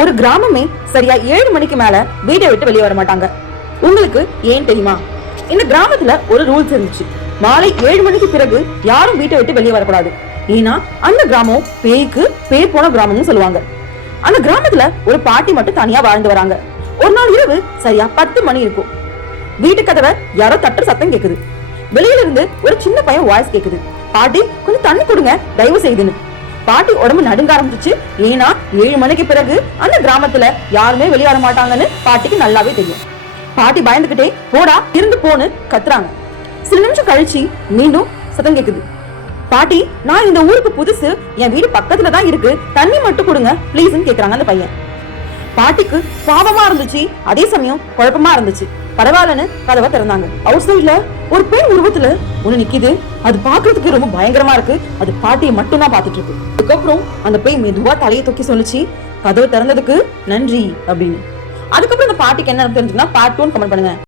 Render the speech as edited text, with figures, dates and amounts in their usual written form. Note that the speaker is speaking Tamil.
ஒரு கிராமமே சரியா 7 மணிக்கு மேல வீட்டை விட்டு வெளியே வர மாட்டாங்க. உங்களுக்கு ஏன் தெரியுமா? இந்த கிராமத்துல ஒரு ரூல்ஸ் இருந்துச்சு. மாலை 7 மணிக்கு பிறகு யாரும் வீட்டை விட்டு வெளியே வரக்கூடாது. ஏன்னா அந்த கிராமம் பேய்க்கு பேர் போன கிராமம்னு சொல்லுவாங்க. அந்த கிராமத்துல ஒரு பாட்டி மட்டும் தனியா வாழ்ந்து வராங்க. ஒரு நாள் இரவு சரியா 10 மணி இருக்கும். வீட்டு கதவை யாரோ தட்டுற சத்தம் கேக்குது. வெளியில இருந்து ஒரு சின்ன பையன் வாய்ஸ் கேக்குது. பாட்டி, கொஞ்சம் தண்ணி கொடுங்க தயவு செய்துன்னு. பாட்டி உடம்பு நடுங்க ஆரம்பிச்சு. ஏன்னா 7 மணிக்கு பிறகு அந்த கிராமத்துல யாருமே வெளியேற மாட்டாங்கன்னு பாட்டிக்கு நல்லாவே தெரியும். பாட்டி பயந்துகிட்டே போடா இருந்து போன்னு கத்துறாங்க. சில நிமிஷம் கழிச்சு மீண்டும் சத்தம் கேக்குது. பாட்டி, நான் இந்த ஊருக்கு புதுசு, என் வீடு பக்கத்துல தான் இருக்கு, தண்ணி மட்டும் கொடுங்க பிளீஸ்ன்னு கேக்குறாங்க அந்த பையன். பாட்டிக்கு பாவமா இருந்துச்சு, அதே சமயம் குழப்பமா இருந்துச்சு. பரவாயில்லன்னு கதவை திறந்தாங்க. அவுட் சைட்ல ஒரு பெண் உருவத்துல ஒண்ணு நிக்குது. அது பாக்குறதுக்கு ரொம்ப பயங்கரமா இருக்கு. அது பாட்டியை மட்டும் தான் பாத்துட்டு இருக்கு. அதுக்கப்புறம் அந்த பெண் மெதுவா தலையை தூக்கி சொல்லிச்சு, கதவை திறந்ததுக்கு நன்றி அப்படின்னு. அதுக்கப்புறம் அந்த பாட்டிக்கு என்ன தெரிஞ்சுன்னா பார்ட் 2 கமெண்ட் பண்ணுங்க.